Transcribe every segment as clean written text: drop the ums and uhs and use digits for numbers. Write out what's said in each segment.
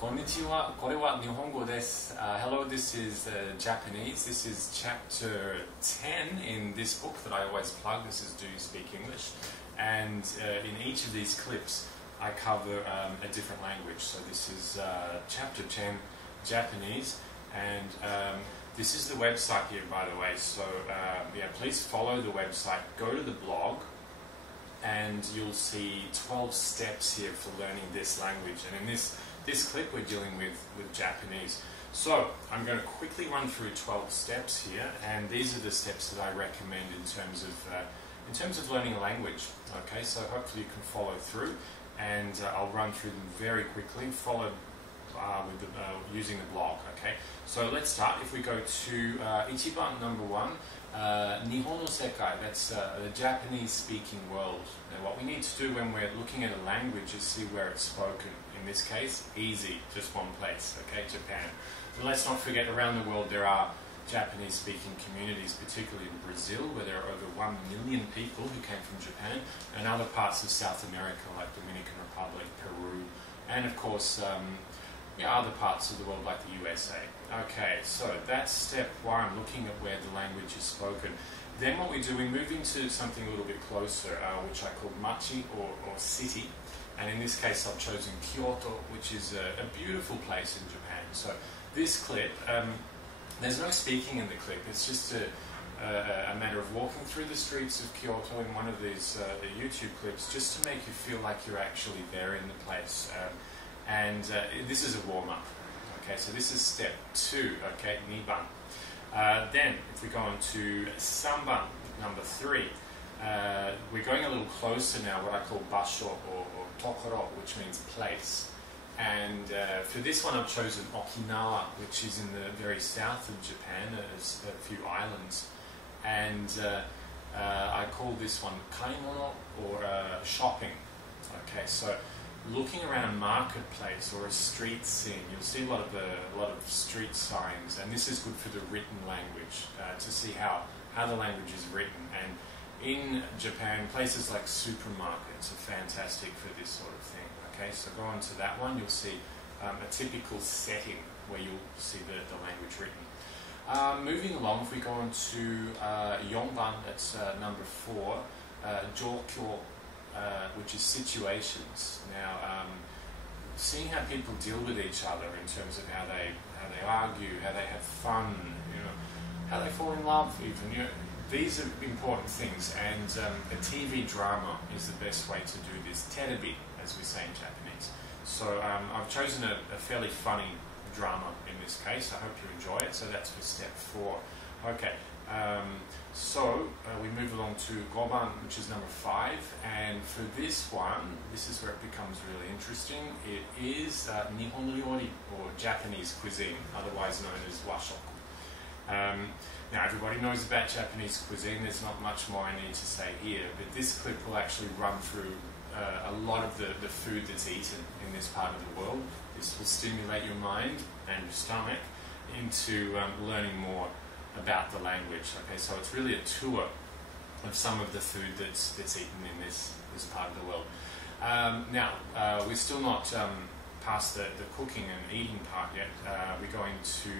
Konnichiwa, kore wa Nihongo desu. Hello, this is Japanese. This is chapter 10 in this book that I always plug. This is Do You Speak English? And in each of these clips, I cover a different language. So this is chapter 10, Japanese. And this is the website here, by the way. So yeah, please follow the website. Go to the blog. And you'll see 12 steps here for learning this language. And in this clip we're dealing with Japanese. So I'm going to quickly run through 12 steps here, and these are the steps that I recommend in terms of learning a language. Okay, so hopefully you can follow through, and I'll run through them very quickly, followed with using the blog. Okay, so let's start. If we go to Ichiban number 1, Nihon no Sekai, that's the Japanese-speaking world. Now, what we need to do when we're looking at a language is see where it's spoken. In this case, easy, just one place, okay, Japan. But let's not forget, around the world there are Japanese-speaking communities, particularly in Brazil, where there are over 1 million people who came from Japan, and other parts of South America like Dominican Republic, Peru, and of course other parts of the world like the USA. Okay, so that's step 1, looking at where the language is spoken. Then what we do, we move into something a little bit closer, which I call machi, or city. And in this case I've chosen Kyoto, which is a beautiful place in Japan. So this clip, there's no speaking in the clip, it's just a matter of walking through the streets of Kyoto in one of these YouTube clips, just to make you feel like you're actually there in the place. This is a warm-up. Okay, so this is step 2, okay, Niban. Then, if we go on to Samban, number 3, we're going a little closer now, what I call basho or tokoro, which means place. And for this one I've chosen Okinawa, which is in the very south of Japan. There's a few islands. And I call this one kaimono, or shopping. Okay, so looking around a marketplace or a street scene, you'll see a lot of street signs, and this is good for the written language, to see how the language is written. And in Japan, places like supermarkets are fantastic for this sort of thing. Okay, so go on to that one, you'll see a typical setting where you'll see the language written. Moving along, if we go on to Yonban, that's number 4, Jokyo, which is situations. Now, seeing how people deal with each other in terms of how they argue, how they have fun, how they fall in love, even. These are important things, and a TV drama is the best way to do this. Terebi, as we say in Japanese. So I've chosen a fairly funny drama in this case. I hope you enjoy it. So that's for step 4. Okay. So we move along to Goban, which is number 5, and for this one, this is where it becomes really interesting. It is Nihon ryori, or Japanese cuisine, otherwise known as washoku. Now, everybody knows about Japanese cuisine. There's not much more I need to say here, but this clip will actually run through a lot of the food that's eaten in this part of the world. This will stimulate your mind and your stomach into learning more about the language. Okay, so it's really a tour of some of the food that's eaten in this part of the world. Now, we're still not past the cooking and eating part yet. We're going to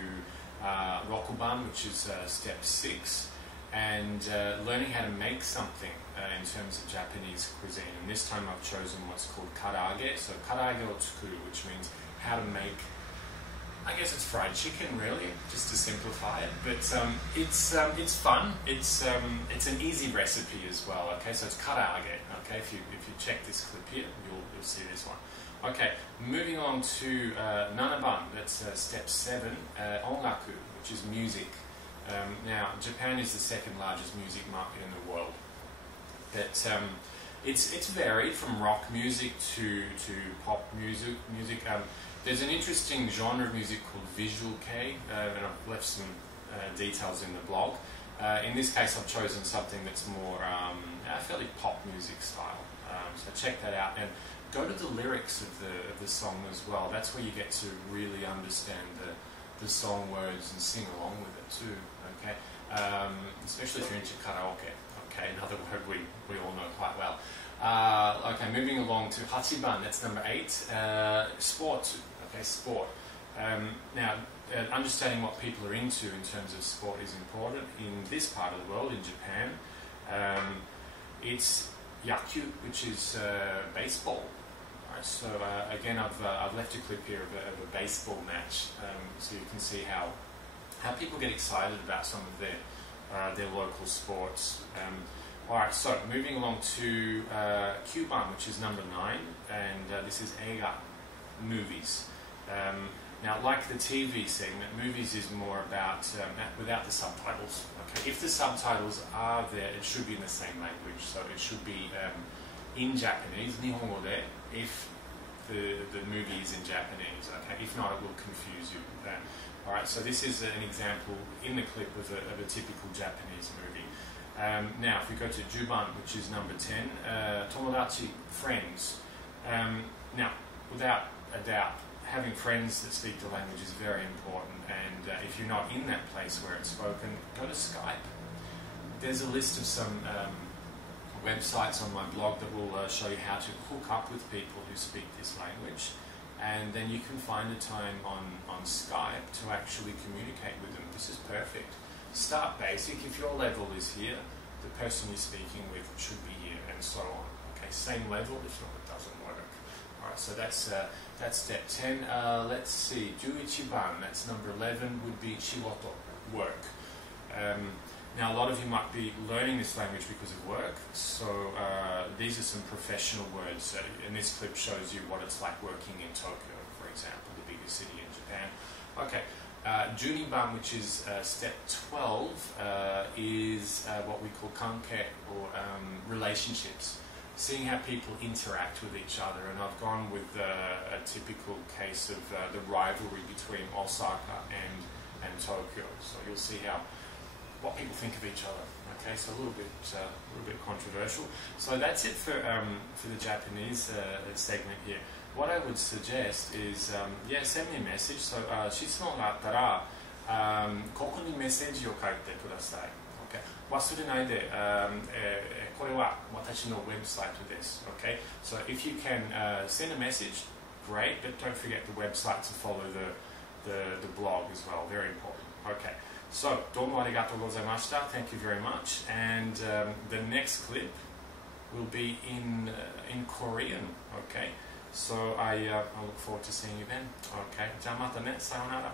Rokuban, which is step 6, and learning how to make something in terms of Japanese cuisine. And this time I've chosen what's called karage. So karage o tsukuru, which means how to make, I guess it's fried chicken, really, just to simplify it. But it's fun. It's an easy recipe as well. Okay, so it's karage. Okay, if you check this clip here, you'll see this one. Okay, moving on to Nanaban. That's step 7, ongaku, which is music. Now, Japan is the 2nd largest music market in the world. But it's varied from rock music to pop music. There's an interesting genre of music called visual kei, and I've left some details in the blog. In this case, I've chosen something that's more fairly pop music style. So check that out, and go to the lyrics of the song as well. That's where you get to really understand the song words and sing along with it too. Okay, especially if you're into karaoke. Okay, another word we all know quite well. Okay, moving along to Hachiban, that's number 8. Sport. Okay, sport. Now, understanding what people are into in terms of sport is important. In this part of the world, in Japan, it's yaku, which is baseball. Right, so again, I've left a clip here of a baseball match, so you can see how people get excited about some of their local sports. Alright, so moving along to Kyuban, which is number 9, and this is eiga, movies. Now, like the TV segment, movies is more about without the subtitles. Okay, if the subtitles are there, it should be in the same language. So it should be in Japanese, Nihongo de, if the movie is in Japanese. Okay, if not, it will confuse you. All right, so this is an example in the clip of a typical Japanese movie. Now, if we go to Juban, which is number 10, tomodachi, friends. Now, without a doubt, having friends that speak the language is very important, and if you're not in that place where it's spoken, go to Skype. There's a list of some websites on my blog that will show you how to hook up with people who speak this language, and then you can find a time on Skype to actually communicate with them. This is perfect. Start basic. If your level is here, the person you're speaking with should be here, and so on. Okay, same level, if not, it doesn't work. Alright, so that's step 10. Let's see, Juichiban, that's number 11, would be chiwoto, work. Now, a lot of you might be learning this language because of work, so these are some professional words, and this clip shows you what it's like working in Tokyo, for example, the biggest city in Japan. Okay, Juniban, which is step 12, is what we call kanke, or relationships. Seeing how people interact with each other, and I've gone with a typical case of the rivalry between Osaka and Tokyo. So you'll see what people think of each other. Okay, so a little bit controversial. So that's it for the Japanese segment here. What I would suggest is, send me a message. So 質問があったら、ここにメッセージを書いてください。Okay. 忘れないで、これは私のウェブサイトです。Okay? So if you can send a message, great, but don't forget the website to follow the blog as well. Very important. Okay. So, どうもありがとうございました。Thank you very much. And the next clip will be in Korean. Okay. So I look forward to seeing you then. Okay. じゃあまたね。さようなら。